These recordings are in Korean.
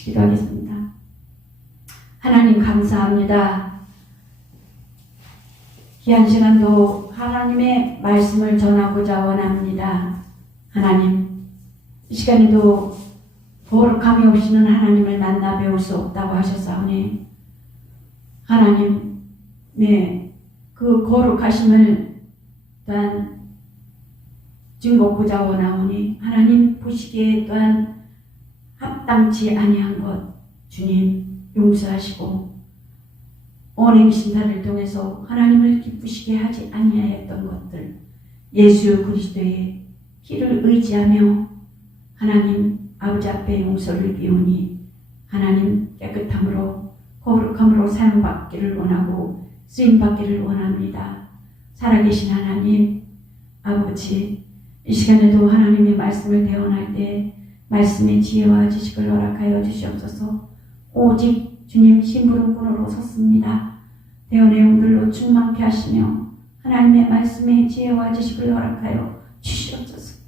기도하겠습니다. 하나님 감사합니다. 귀한 시간도 하나님의 말씀을 전하고자 원합니다. 하나님, 이 시간에도 거룩함이 없이는 하나님을 만나 배울 수 없다고 하셨사오니 하나님, 그 거룩하심을 또한 증거고자 원하오니 하나님 보시기에 또한 합당치 아니한 것 주님 용서하시고 언행신사를 통해서 하나님을 기쁘시게 하지 아니하였던 것들 예수 그리스도의 피를 의지하며 하나님 아버지 앞에 용서를 비우니 하나님 깨끗함으로 거룩함으로 사용받기를 원하고 쓰임받기를 원합니다. 살아계신 하나님 아버지, 이 시간에도 하나님의 말씀을 대언할 때 말씀의 지혜와 지식을 허락하여 주시옵소서. 오직 주님 심부름꾼으로 섰습니다. 대언의 용들로 충만케 하시며 하나님의 말씀의 지혜와 지식을 허락하여 주시옵소서.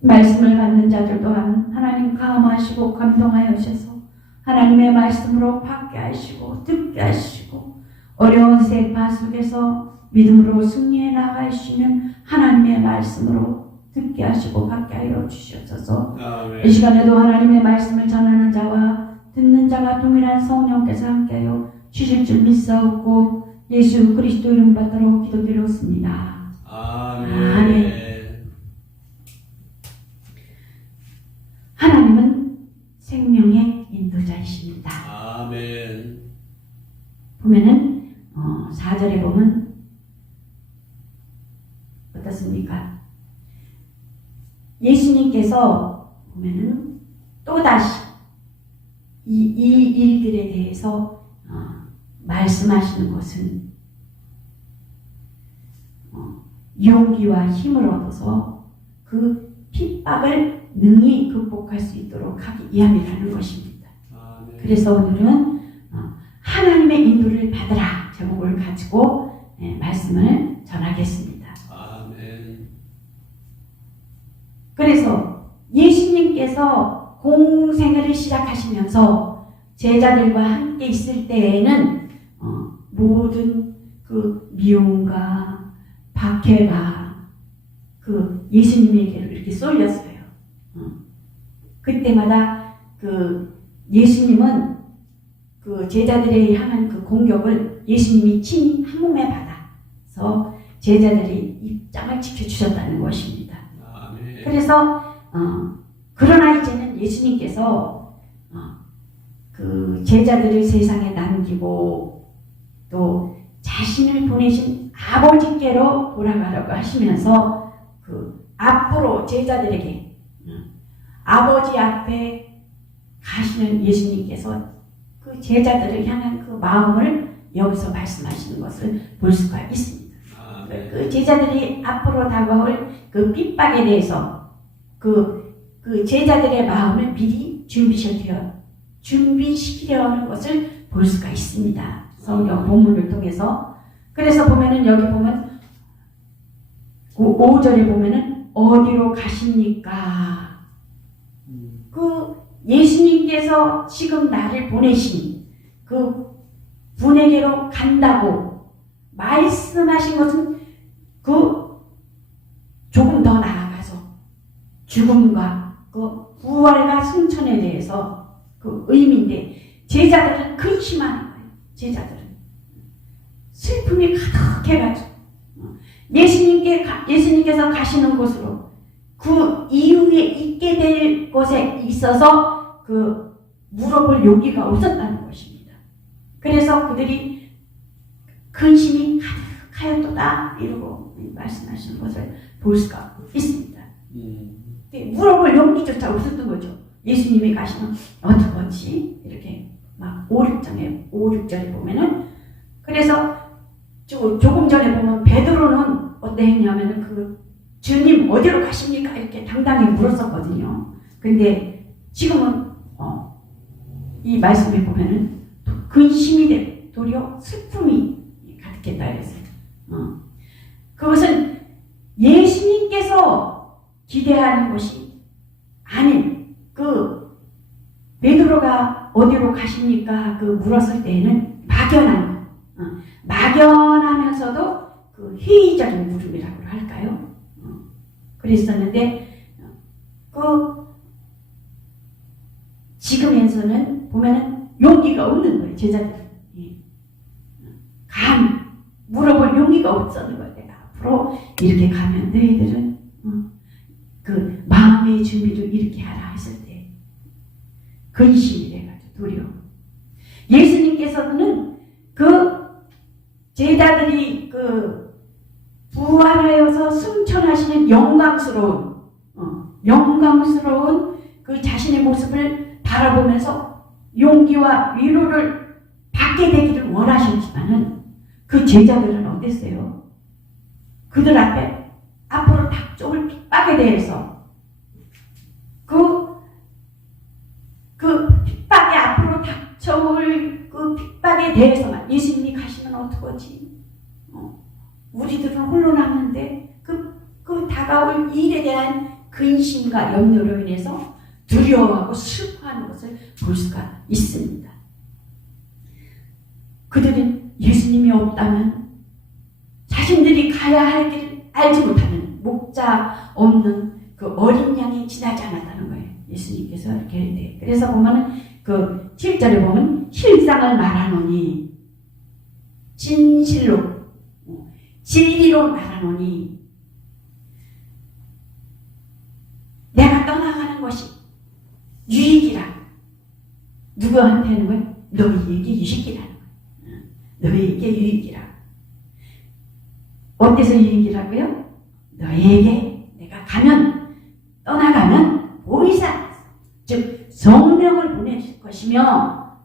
말씀을 받는 자들 또한 하나님 감화하시고 감동하여 주셔서 하나님의 말씀으로 받게 하시고 듣게 하시고 어려운 세파 속에서 믿음으로 승리해 나갈 수 있는 하나님의 말씀으로 듣게 하시고 받게 하여 주시옵소서. 아멘. 이 시간에도 하나님의 말씀을 전하는 자와 듣는 자가 동일한 성령께서 함께하여 주실 줄 믿사옵고 예수 그리스도 이름 받들어 기도드렸습니다. 아멘. 아멘. 하나님은 생명의 인도자이십니다. 아멘. 보면은 4절에 보면 어떻습니까? 예수님께서 보면은 또다시 이 일들에 대해서 말씀하시는 것은 용기와 힘을 얻어서 그 핍박을 능히 극복할 수 있도록 하기 위함이라는 것입니다. 네. 그래서 오늘은 하나님의 인도를 받으라 제목을 가지고 말씀을 전하겠습니다. 아멘. 그래서 예수님께서 공생애를 시작하시면서 제자들과 함께 있을 때에는 모든 그 미움과 박해가 그 예수님에게로 이렇게 쏠렸어요. 그때마다 그 예수님은 그 제자들에 향한 그 공격을 예수님이 친히 한 몸에 받아서 제자들이 입장을 지켜주셨다는 것입니다. 네. 그래서 그러나 이제는 예수님께서 그 제자들을 세상에 남기고 또 자신을 보내신 아버지께로 돌아가려고 하시면서 그 앞으로 제자들에게 아버지 앞에 가시는 예수님께서 그 제자들을 향한 그 마음을 여기서 말씀하시는 것을 볼 수가 있습니다. 그 제자들이 앞으로 다가올 그 핍박에 대해서 그 제자들의 마음을 미리 준비시키려 하는 것을 볼 수가 있습니다. 성경 본문을 통해서. 그래서 보면은 여기 보면 5절에 보면은 어디로 가십니까? 그 예수님께서 지금 나를 보내신 그 분에게로 간다고 말씀하신 것은 그 조금 더 나아가서 죽음과 그 부활과 승천에 대해서 그 의미인데 제자들은 근심하는 거예요. 제자들은 슬픔이 가득해가지고 예수님께서 가시는 곳으로 그 이후에 있게 될 것에 있어서 그 물어볼 용기가 없었다는 것입니다. 그래서 그들이 근심이 가득하였도다 이러고 말씀하시는 것을 볼 수가 있습니다. 물어볼 용기조차 없었던 거죠. 예수님이 가시면 어떡하지? 이렇게 막 5, 6절에 보면은 그래서 조금 전에 보면 베드로는 어땠냐면은 그 주님 어디로 가십니까? 이렇게 당당히 물었었거든요. 근데 지금은 이 말씀에 보면은 근심이 되고 도리어 슬픔이 가득했다 그랬어요. 그것은 예수님께서 기대하는 것이 아닌 그 베드로가 어디로 가십니까? 그 물었을 때에는 막연한 막연하면서도 그 회의적인 물음이라고 할까요? 그랬었는데 지금에서는 보면은 용기가 없는 거예요. 제자들 물어볼 용기가 없었는 거예요. 앞으로 이렇게 가면 너희들은 그 마음의 준비를 이렇게 하라 했을 때 근심이 돼가지고 두려워. 예수님께서는 그 제자들이 그 부활하여서 승천하시는 영광스러운 그 자신의 모습을 바라보면서 용기와 위로를 받게 되기를 원하셨지만은 그 제자들은 어땠어요? 그들 앞으로 닥쳐올 핍박에 대해서 그 핍박이 앞으로 닥쳐올 그 핍박에 대해서만 예수님이 가시면 어떡하지? 우리들은 홀로 남는데 그 다가올 일에 대한 근심과 염려로 인해서 두려워하고 슬퍼하는 것을 볼 수가 있습니다. 그들은 예수님이 없다면 자신들이 가야 할 길을 알지 못하는 목자 없는 그 어린 양이 지나지 않았다는 거예요. 예수님께서 이렇게 돼. 그래서 보면은 그 7절에 보면 실상을 말하노니 진실로 진리로 말하노니 내가 떠나가는 것이 유익이라. 누구한테는 거예요? 너희에게 유익이라는 거예요. 너희에게 유익이라. 어때서 유익이라고요? 너희에게 내가 떠나가면 보이사, 즉 성령을 보낼 것이며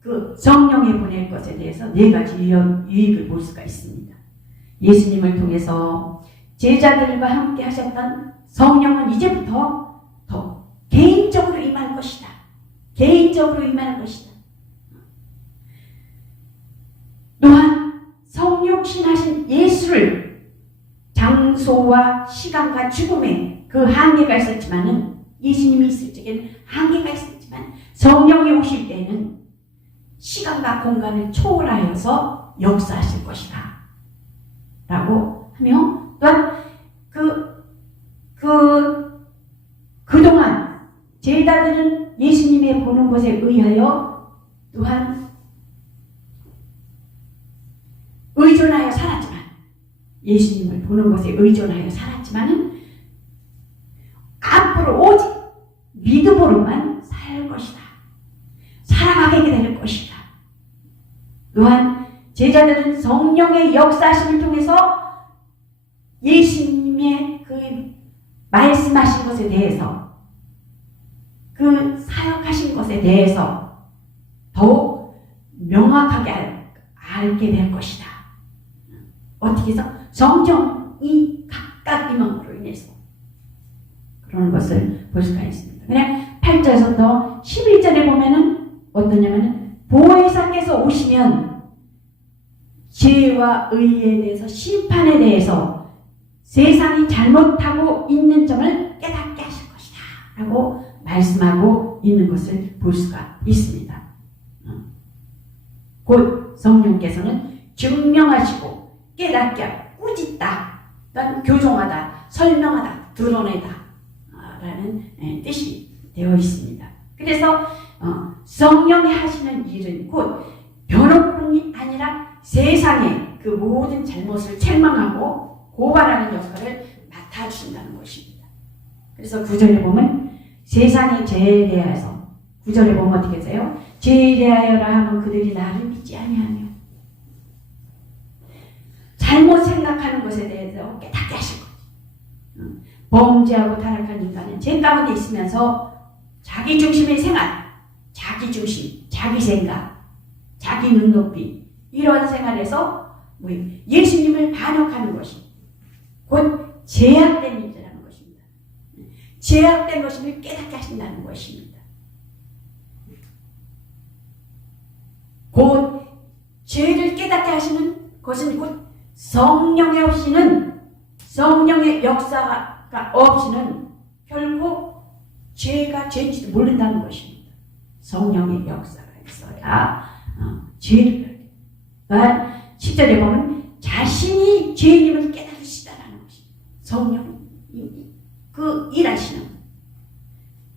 그 성령에 보낼 것에 대해서 네 가지 유익을 볼 수가 있습니다. 예수님을 통해서 제자들과 함께 하셨던 성령은 이제부터 더 개인적으로 임할 것이다. 개인적으로 임할 것이다. 또한 성육신하신 예수를 장소와 시간과 죽음에 그 한계가 있었지만은 예수님이 있을 적에는 한계가 있었지만 성령이 오실 때는 시간과 공간을 초월하여서 역사하실 것이다. 라고 하며 또한 그동안 제자들은 예수님의 보는 것에 의하여 또한 의존하여 살았지만 예수님을 보는 것에 의존하여 살았지만은 앞으로 오직 믿음으로만 살 것이다. 살아가게 될 것이다. 또한 제자들은 성령의 역사심을 통해서 예수님의 그 말씀하신 것에 대해서 그 사역하신 것에 대해서 더욱 명확하게 알게 될 것이다. 어떻게 해서? 성령이 각각 임함으로 인해서 그런 것을 볼 수가 있습니다. 그냥 8절에서부터 11절에 보면은 어떠냐면은 보혜사께서 오시면 죄와 의에 대해서 심판에 대해서 세상이 잘못하고 있는 점을 깨닫게 하실 것이다 라고 말씀하고 있는 것을 볼 수가 있습니다. 곧 성령께서는 증명하시고 깨닫게 하고 꾸짖다, 또한 교정하다, 설명하다, 드러내다 라는 뜻이 되어 있습니다. 그래서 성령이 하시는 일은 곧 변호뿐이 아니라 세상의 그 모든 잘못을 책망하고 고발하는 역할을 맡아주신다는 것입니다. 그래서 9절에 보면 세상의 죄에 대해서 9절에 보면 어떻게 돼요? 죄에 대하여라 하면 그들이 나를 믿지 아니하며 잘못 생각하는 것에 대해서 깨닫게 하실 거죠. 범죄하고 타락한 인간은 죄 가운데 있으면서 자기 중심의 생활, 자기 중심, 자기 생각, 자기 눈높이 이런 생활에서 예수님을 반역하는 것이 곧 제약된 일이라는 것입니다. 제약된 것임을 깨닫게 하신다는 것입니다. 곧 죄를 깨닫게 하시는 것은 곧 성령의 없이는 성령의 역사가 없이는 결코 죄가 죄인지도 모른다는 것입니다. 성령의 역사가 있어야 죄를 또한 10절에 보면 자신이 죄인임을 깨달으시다라는 것입니다. 성령이 그 일하시는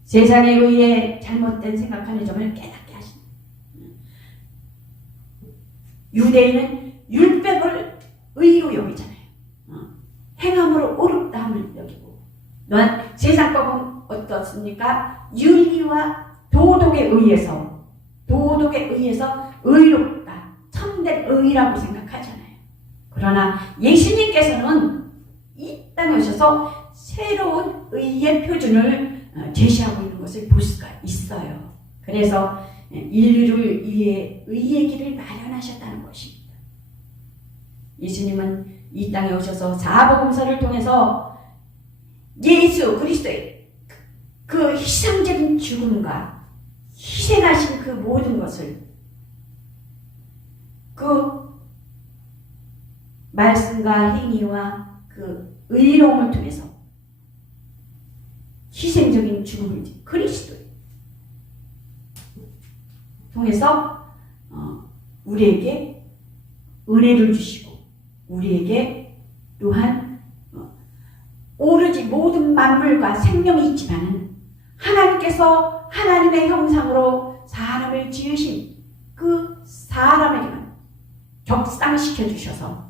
세상에 의해 잘못된 생각하는 점을 깨닫게 하시는 유대인은 율법을 의로 여기잖아요. 행함으로 옳다함을 여기고 또한 세상법은 어떻습니까? 윤리와 도덕에 의해서 의롭다, 참된 의라고 생각하잖아요. 그러나 예수님께서는 이 땅에 오셔서 새로운 의의 표준을 제시하고 있는 것을 볼 수가 있어요. 그래서 인류를 위해 의의 길을 마련하셨다는 것입니다. 예수님은 이 땅에 오셔서 사복음서를 통해서 예수 그리스도의 그 희생적인 죽음과 희생하신 그 모든 것을 그 말씀과 행위와 그 의로움을 통해서 희생적인 죽음을 그리스도를 통해서 우리에게 은혜를 주시고 우리에게 또한 오로지 모든 만물과 생명이 있지만은 하나님께서 하나님의 형상으로 사람을 지으신 그 사람에게만 격상시켜 주셔서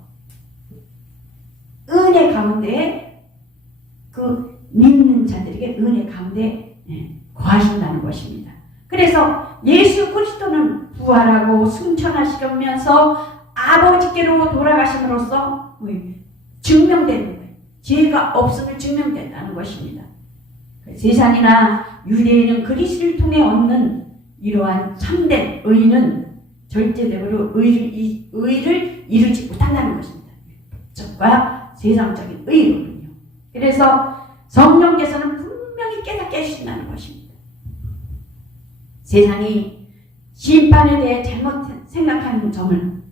은혜 가운데 그 믿는 자들에게 은혜 가운데 거하신다는 것입니다. 그래서 예수 그리스도는 부활하고 승천하시면서 아버지께로 돌아가심으로써 증명되는 거예요. 죄가 없음을 증명된다는 것입니다. 세상이나 유대인은 그리스도를 통해 얻는 이러한 참된 의는 절대적으로 의를 이루지 못한다는 것입니다. 법적과 세상적인 의로는요. 그래서 성령께서는 분명히 깨닫게 해주신다는 것입니다. 세상이 심판에 대해 잘못 생각하는 점을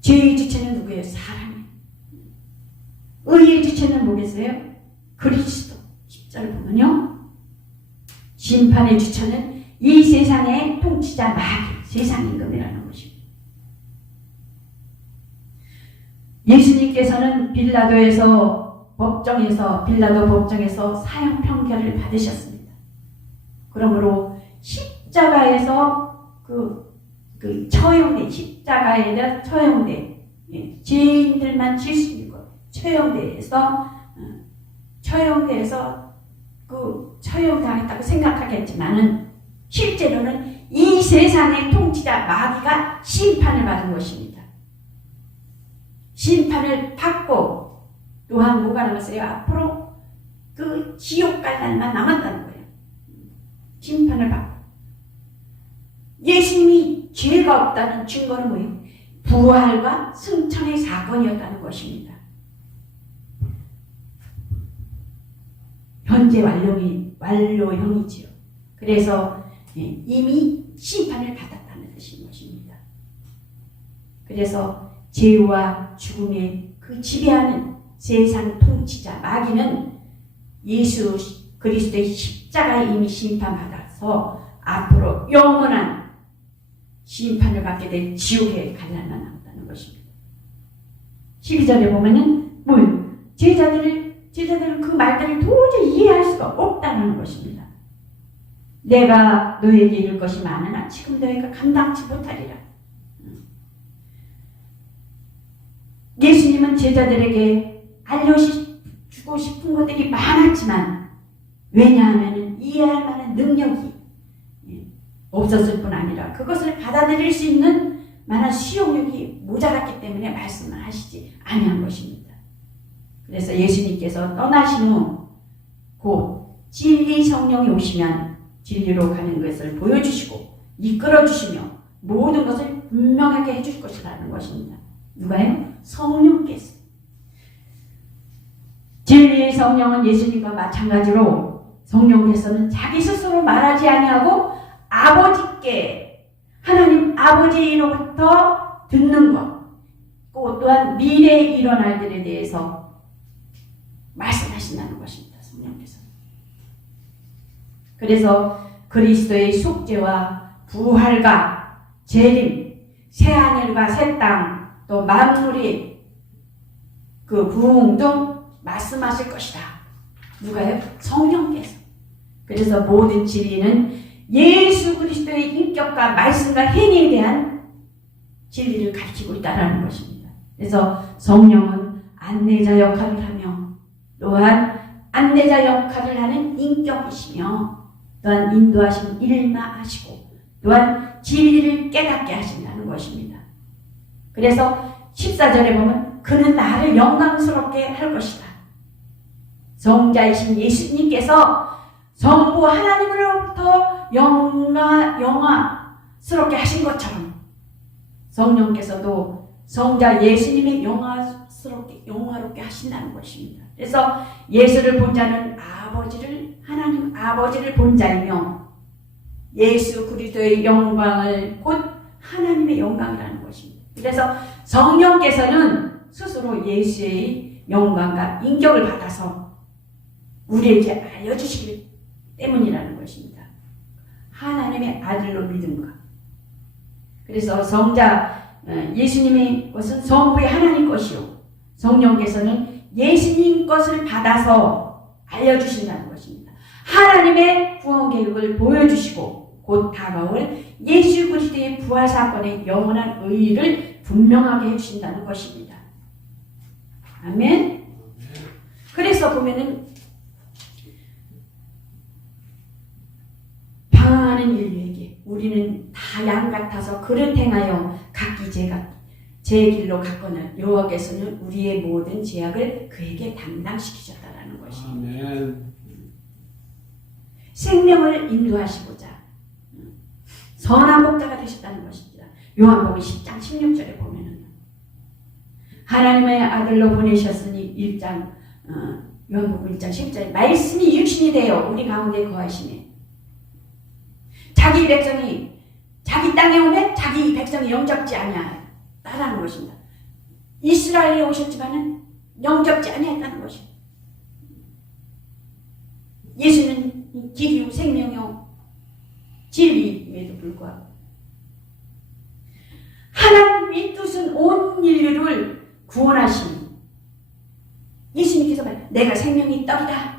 죄의 주체는 누구예요? 사람이에요. 의의 주체는 뭐겠어요? 그리스도. 10절을 보면요. 심판의 주체는 이 세상의 통치자 마귀, 세상 임금이라는 것입니다. 예수님께서는 빌라도 법정에서 사형 판결을 받으셨습니다. 그러므로 십자가에서 십자가에 처형된 죄인들만 질 수 있는 것, 처형대에서 처형당했다고 생각하겠지만은 실제로는 이 세상의 통치자 마귀가 심판을 받은 것입니다. 심판을 받고 또한 뭐가 남았어요? 앞으로 그 지옥 갈 날만 남았다는 거예요. 심판을 받고. 예수님이 죄가 없다는 증거는 뭐예요? 부활과 승천의 사건이었다는 것입니다. 현재 완료형이지요. 그래서 이미 심판을 받았다는 뜻인 것입니다. 그래서 죄와 죽음의 그 지배하는 세상 통치자 마귀는 예수 그리스도의 십자가에 이미 심판받아서 앞으로 영원한 심판을 받게 될 지옥에 갈 날만 남았다는 것입니다. 12절에 보면은 제자들은 그 말들을 도저히 이해할 수가 없다는 것입니다. 내가 너에게 이룰 것이 많으나 지금 너희가 감당치 못하리라. 예수님은 제자들에게 알려주고 싶은 것들이 많았지만 왜냐하면 이해할 만한 능력이 없었을 뿐 아니라 그것을 받아들일 수 있는 만한 수용력이 모자랐기 때문에 말씀을 하시지 아니한 것입니다. 그래서 예수님께서 떠나신 후 곧 진리 성령이 오시면 진리로 가는 것을 보여주시고 이끌어주시며 모든 것을 분명하게 해주실 것이라는 것입니다. 누가요? 성령께서. 진리의 성령은 예수님과 마찬가지로 성령께서는 자기 스스로 말하지 아니하고 아버지께 하나님 아버지로부터 듣는 것 또한 미래에 일어날 일에 대해서 말씀하신다는 것입니다. 성령께서. 그래서 그리스도의 속죄와 부활과 재림, 새하늘과 새 땅, 또 만물이 그 부흥 등 말씀하실 것이다. 누가요? 성령께서. 그래서 모든 진리는 예수 그리스도의 인격과 말씀과 행위에 대한 진리를 가르치고 있다는 것입니다. 그래서 성령은 안내자 역할을 하며 또한 안내자 역할을 하는 인격이시며 또한 인도하신 일만 하시고 또한 진리를 깨닫게 하신다는 것입니다. 그래서 14절에 보면 그는 나를 영광스럽게 할 것이다. 성자이신 예수님께서 성부 하나님으로부터 영화스럽게 하신 것처럼 성령께서도 성자 예수님의 영화롭게 하신다는 것입니다. 그래서 예수를 본 자는 하나님 아버지를 본 자이며 예수 그리스도의 영광을 곧 하나님의 영광이라는 것입니다. 그래서 성령께서는 스스로 예수의 영광과 인격을 받아서 우리에게 알려주시기 때문이라는 것입니다. 하나님의 아들로 믿음과. 그래서 성자 예수님의 것은 성부의 하나님 것이요 성령께서는 예수님 것을 받아서 알려주신다는 것입니다. 하나님의 구원 계획을 보여주시고 곧 다가올 예수 그리스도의 부활 사건의 영원한 의의를 분명하게 해주신다는 것입니다. 아멘. 그래서 보면은 방황하는 인류에게 우리는 다 양 같아서 그릇 행하여 각기 제 길로 갔거늘 여호와께서는 우리의 모든 죄악을 그에게 담당시키셨다라는 것입니다. 아멘. 생명을 인도하시고자 선한 목자가 되셨다는 것입니다. 요한복음 10장 16절에 보면은 하나님의 아들로 보내셨으니 요한복음 1장 10절에 말씀이 육신이 되어 우리 가운데 거하시네. 자기 백성이 자기 땅에 오면 자기 백성이 영접지 아니하다라는 것입니다. 이스라엘에 오셨지만은 영접지 아니했다는 것입니다. 예수는 길이요 생명이요 진리임에도 불구하고 하나님의 뜻은 온 인류를 구원하시니 예수님께서 말해요. 내가 생명이 떡이다.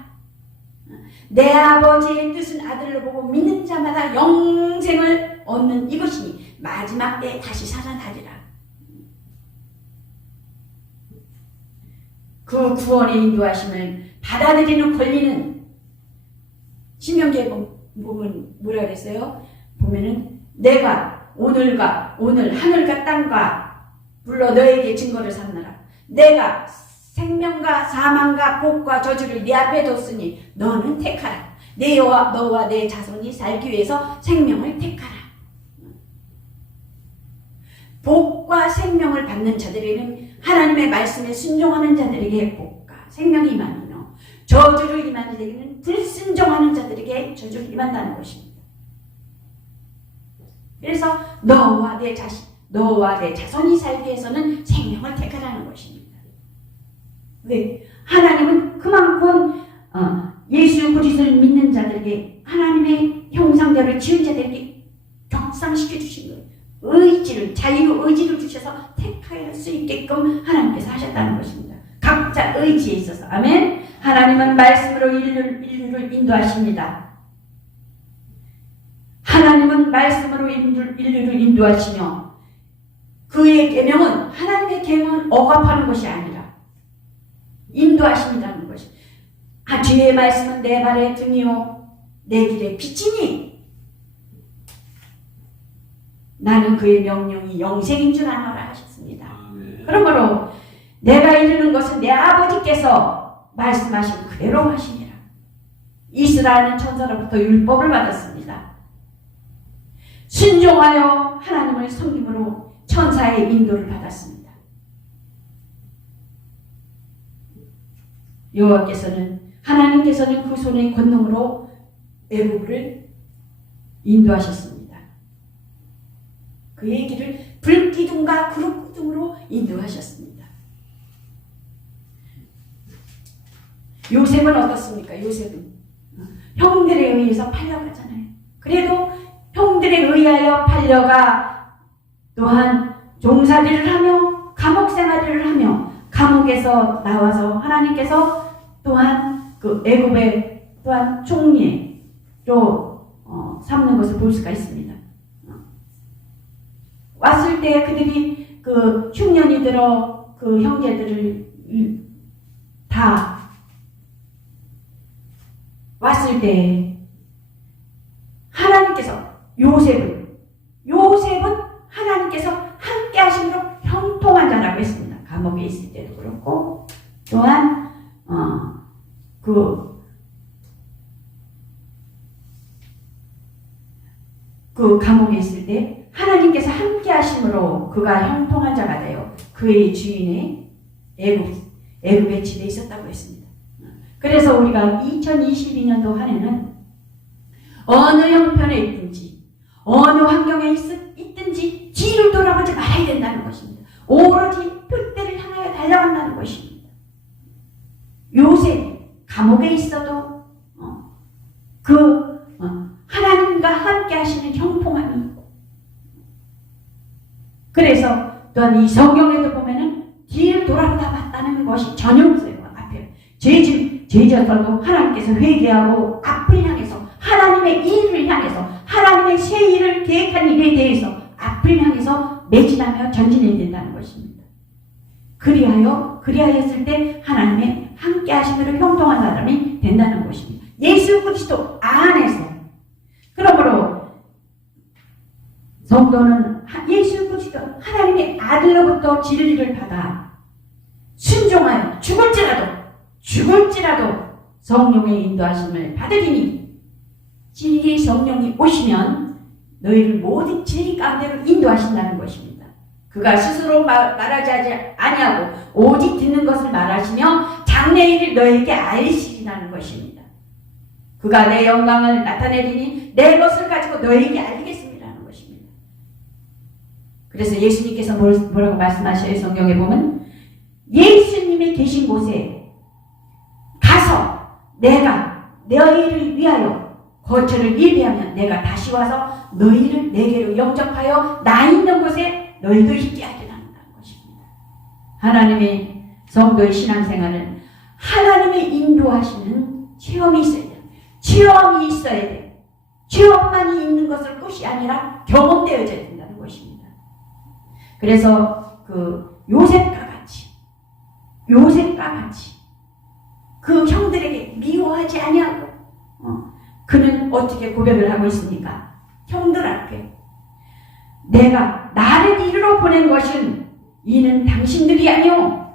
내 아버지의 뜻은 아들로 보고 믿는 자마다 영생을 얻는 이것이니 마지막 때에 다시 살아나리라. 그 구원의 인도하심을 받아들이는 권리는 신명기에 보면 뭐라 그랬어요? 보면은 내가 오늘 하늘과 땅과 불러 너에게 증거를 삼느라 내가 생명과 사망과 복과 저주를 네 앞에 뒀으니 너는 택하라. 너와 내 자손이 살기 위해서 생명을 택하라. 복과 생명을 받는 자들에게는 하나님의 말씀에 순종하는 자들에게 복과 생명이 임하며 저주를 임하는 자들에게는 불순종하는 자들에게 저주를 임한다는 것입니다. 그래서 너와 내 자손이 살기 위해서는 생명을 택하라는 것입니다. 왜? 하나님은 그만큼 예수 그리스도를 믿는 자들에게 하나님의 형상대로 지은 자들에게 격상시켜 주신 거예요. 자유의지를 주셔서 택할 수 있게끔 하나님께서 하셨다는 것입니다. 각자 의지에 있어서. 아멘. 하나님은 말씀으로 인류를 인도하십니다. 하나님은 말씀으로 인류를 인도하시며 그의 계명은 하나님의 계명은 억압하는 것이 아니라 인도하신다는 것이. 주의 말씀은 내 발의 등이요 내 길의 빛이니 나는 그의 명령이 영생인 줄 아노라 하셨습니다. 그러므로 내가 이루는 것은 내 아버지께서 말씀하신 그대로 하시니라. 이스라엘은 천사로부터 율법을 받았습니다. 순종하여 하나님을 섬김으로 천사의 인도를 받았습니다. 하나님께서는 그 손의 권능으로 애굽을 인도하셨습니다. 그의 길을 불기둥과 그룹기둥으로 인도하셨습니다. 요셉은 어떻습니까? 요셉은 형들에 의해서 팔려가잖아요. 그래도 형들에 의하여 팔려가 또한 종살이를 하며 감옥 생활을 하며 감옥에서 나와서 하나님께서 또한 그 애굽의 또한 총리로 삼는 것을 볼 수가 있습니다. 왔을 때 그들이 그 흉년이 들어 그 형제들을 다 왔을 때 하나님께서 요셉은 하나님께서 함께 하심으로 형통한 자라고 했습니다. 감옥에 있을 때도 그렇고 또한 그 감옥에 있을 때 하나님께서 함께 하심으로 그가 형통한 자가 되어 그의 주인의 애굽의 집에 있었다고 했습니다. 그래서 우리가 2022년도 한 해는 어느 형편에 있든지 어느 환경에 있든지 뒤를 돌아보지 말아야 된다는 것입니다. 오로지 표대를 향하여 달려간다는 것입니다. 요셉이 감옥에 있어도 하나님과 함께 하시는 형통함이 있고, 그래서 또한 이 성경에도 보면은 뒤를 돌아보다 봤다는 것이 전혀 없어요. 앞에 죄졌어도 하나님께서 회개하고 앞을 향해서 하나님의 일을 향해서 하나님의 새 일을 계획한 일에 대해서 앞을 향해서 매진하며 전진해야 된다는 것입니다. 그리하였을 때 하나님의 함께 하심으로 형통한 사람이 된다는 것입니다. 예수 그리스도 안에서. 그러므로 성도는 예수 그리스도 하나님의 아들로부터 진리를 받아 순종하여 죽을지라도 성령의 인도하심을 받으리니 진리의 성령이 오시면 너희를 모든 진리 가운데로 인도하신다는 것입니다. 그가 스스로 말하지 아니하고 오직 듣는 것을 말하시며 장래일을 너희에게 알리시리라는 것입니다. 그가 내 영광을 나타내리니 내 것을 가지고 너희에게 알리겠습니다라는 것입니다. 그래서 예수님께서 뭐라고 말씀하셔요? 성경에 보면 예수님이 계신 곳에 가서 내가 너희를 위하여 거처를 예비하면 내가 다시 와서 너희를 내게로 영접하여 나 있는 곳에 너희도 있게 하리라는 것입니다. 하나님의 성도의 신앙생활은 하나님의 인도하시는 체험이 있어야 돼요. 체험이 있어야 돼요. 체험만이 있는 것을 끝이 아니라 경험되어져야 된다는 것입니다. 그래서 그 요셉과 같이 그 형들에게 미워하지 아니하고 그는 어떻게 고백을 하고 있습니까? 형들 앞에 내가 나를 이리로 보낸 것은 이는 당신들이 아니오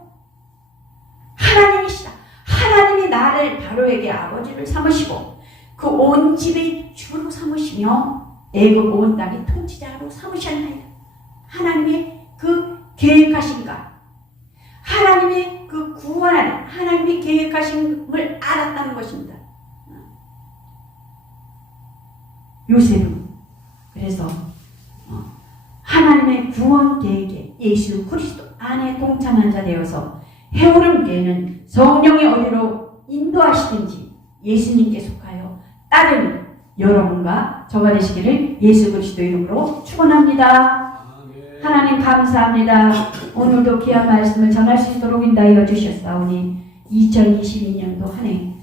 하나님이시다. 하나님이 나를 바로에게 아버지를 삼으시고 그 온 집의 주로 삼으시며 애굽 온 땅의 통치자로 삼으셨나이다. 하나님의 그 계획하신가, 하나님의 그 구원하는 하나님의 계획하심을 알았다는 것입니다. 요셉은 그래서 하나님의 구원 계획에 예수 그리스도 안에 동참한 자 되어서 해오름께는 성령의 어디로 인도하시든지 예수님께 속하여 따르는 여러분과 저가 되시기를 예수 그리스도 이름으로 축원합니다. 하나님 감사합니다. 오늘도 귀한 말씀을 전할 수 있도록 인도하여 주셨사오니 2022년도 한 해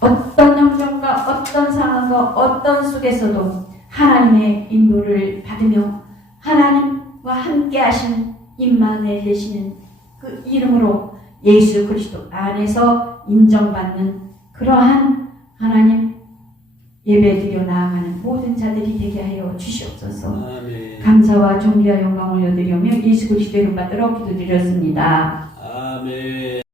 어떤 영역과 어떤 상황과 어떤 속에서도 하나님의 인도를 받으며 하나님과 함께 하신 임마누엘 되시는 그 이름으로 예수 그리스도 안에서 인정받는 그러한 하나님 예배드려 나아가는 모든 자들이 되게 하여 주시옵소서. 아멘. 감사와 존귀와 영광을 올려드리며 예수 그리스도 이름 받들어 기도드렸습니다. 아멘.